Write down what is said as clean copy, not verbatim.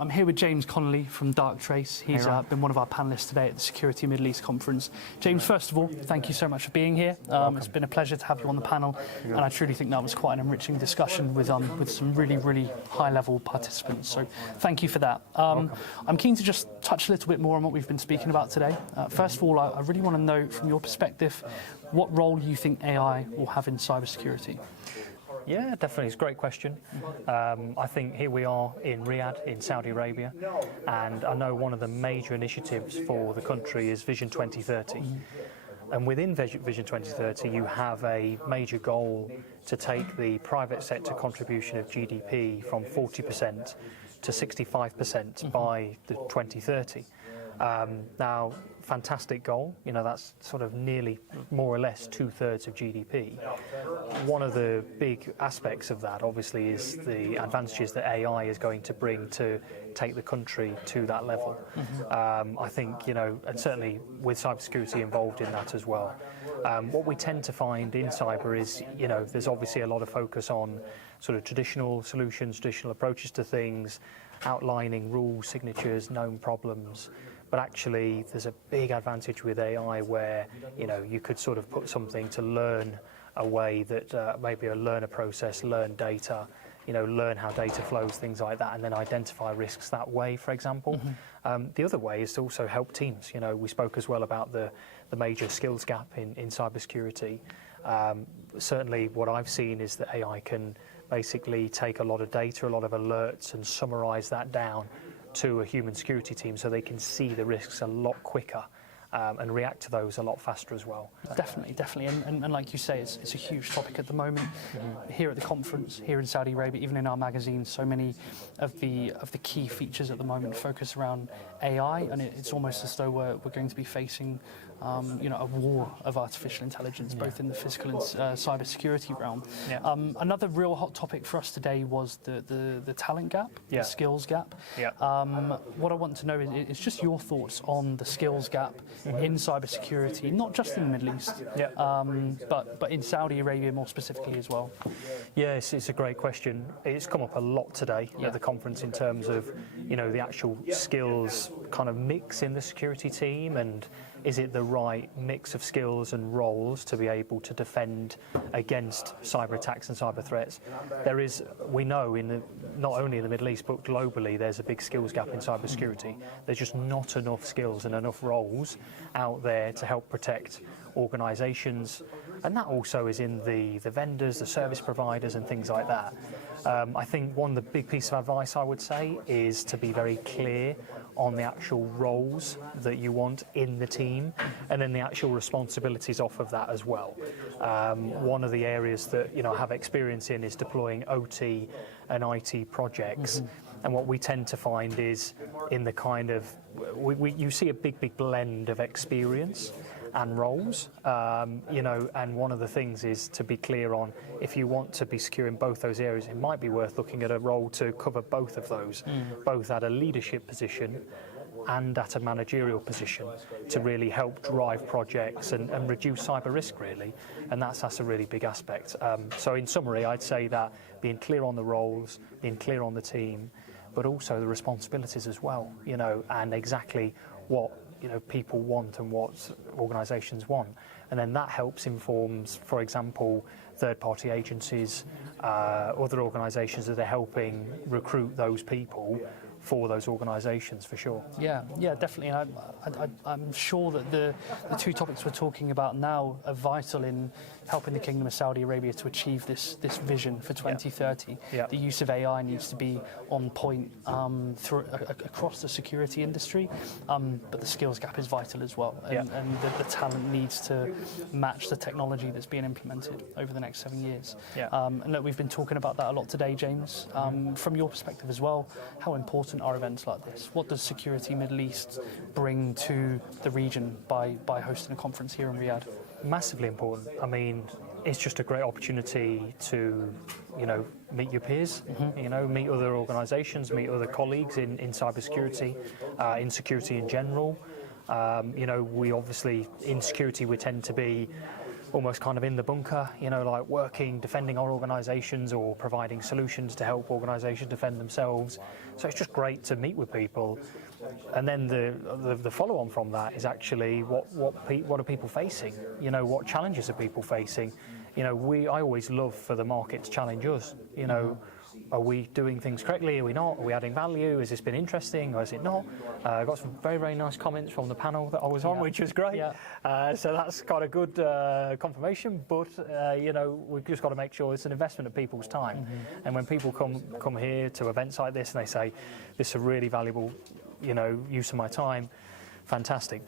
I'm here with James Connolly from Darktrace. He's been one of our panellists today at the Security Middle East Conference. James, first of all, thank you so much for being here. It's been a pleasure to have you on the panel, and I truly think that was quite an enriching discussion with some really high-level participants. So thank you for that. I'm keen to just touch a little bit more on what we've been speaking about today. First of all, I really want to know, from your perspective, what role you think AI will have in cybersecurity. Yeah, definitely. It's a great question. I think here we are in Riyadh, in Saudi Arabia, and I know one of the major initiatives for the country is Vision 2030. And within Vision 2030, you have a major goal to take the private sector contribution of GDP from 40% to 65% by the 2030. Now, fantastic goal. You know, that's sort of nearly more or less 2/3 of GDP. One of the big aspects of that, obviously, is the advantages that AI is going to bring to take the country to that level. I think, you know, and certainly with cybersecurity involved in that as well. What we tend to find in cyber is, you know, there's obviously a lot of focus on sort of traditional solutions, traditional approaches to things, outlining rules, signatures, known problems. But actually, there's a big advantage with AI where, you know, you could sort of put something to learn a way that maybe learn a process, learn data, you know, learn how data flows, things like that, and then identify risks that way, for example. The other way is to also help teams. You know, we spoke as well about the major skills gap in cybersecurity. Certainly what I've seen is that AI can basically take a lot of data, a lot of alerts, and summarize that down to a human security team so they can see the risks a lot quicker and react to those a lot faster as well. Definitely. And like you say, it's a huge topic at the moment. Here at the conference, here in Saudi Arabia, even in our magazine, so many of the key features at the moment focus around AI, and it's almost as though we're going to be facing you know, a war of artificial intelligence, both in the physical and cybersecurity realm. Another real hot topic for us today was the talent gap, the skills gap. What I want to know is just your thoughts on the skills gap in cybersecurity, not just in the Middle East, but in Saudi Arabia more specifically as well. Yes, it's a great question. It's come up a lot today at the conference in terms of, you know, the actual skills kind of mix in the security team, and is it the right mix of skills and roles to be able to defend against cyber attacks and cyber threats? There is, we know, not only in the Middle East but globally, there's a big skills gap in cybersecurity. There's just not enough skills and enough roles out there to help protect organisations, and that also is in the vendors, the service providers and things like that. I think one of the big pieces of advice I would say is to be very clear on the actual roles that you want in the team, and then the actual responsibilities off of that as well. One of the areas that, you know, I have experience in is deploying OT and IT projects. And what we tend to find is in the kind of, you see a big blend of experience and roles, you know, and one of the things is to be clear on, if you want to be secure in both those areas, it might be worth looking at a role to cover both of those, both at a leadership position and at a managerial position, to really help drive projects and reduce cyber risk, really. And that's a really big aspect. So in summary, I'd say that being clear on the roles, being clear on the team, but also the responsibilities as well, you know, and exactly what, you know, people want and what organisations want. And then that helps informs, for example, third-party agencies, other organisations that are helping recruit those people for those organisations, for sure. Yeah, definitely. And I'm sure that the two topics we're talking about now are vital in helping the Kingdom of Saudi Arabia to achieve this vision for 2030. The use of AI needs to be on point across the security industry, but the skills gap is vital as well, and the talent needs to match the technology that's being implemented over the next 7 years. And look, we've been talking about that a lot today, James. From your perspective as well, how important are events like this? What does Security Middle East bring to the region by hosting a conference here in Riyadh? Massively important. I mean, it's just a great opportunity to, you know, meet your peers, you know, meet other organisations, meet other colleagues in cybersecurity, in security in general. You know, we obviously, in security, we tend to be almost kind of in the bunker, like working, defending our organisations or providing solutions to help organisations defend themselves. So it's just great to meet with people. And then the follow-on from that is actually what are people facing? What challenges are people facing? I always love for the market to challenge us. Are we doing things correctly? Are we not? Are we adding value? Has this been interesting or is it not? I got some very, very nice comments from the panel that I was on, which was great. So that's got a good confirmation, but we've just got to make sure it's an investment of people's time. And when people come here to events like this and they say, this is a really valuable use of my time, fantastic.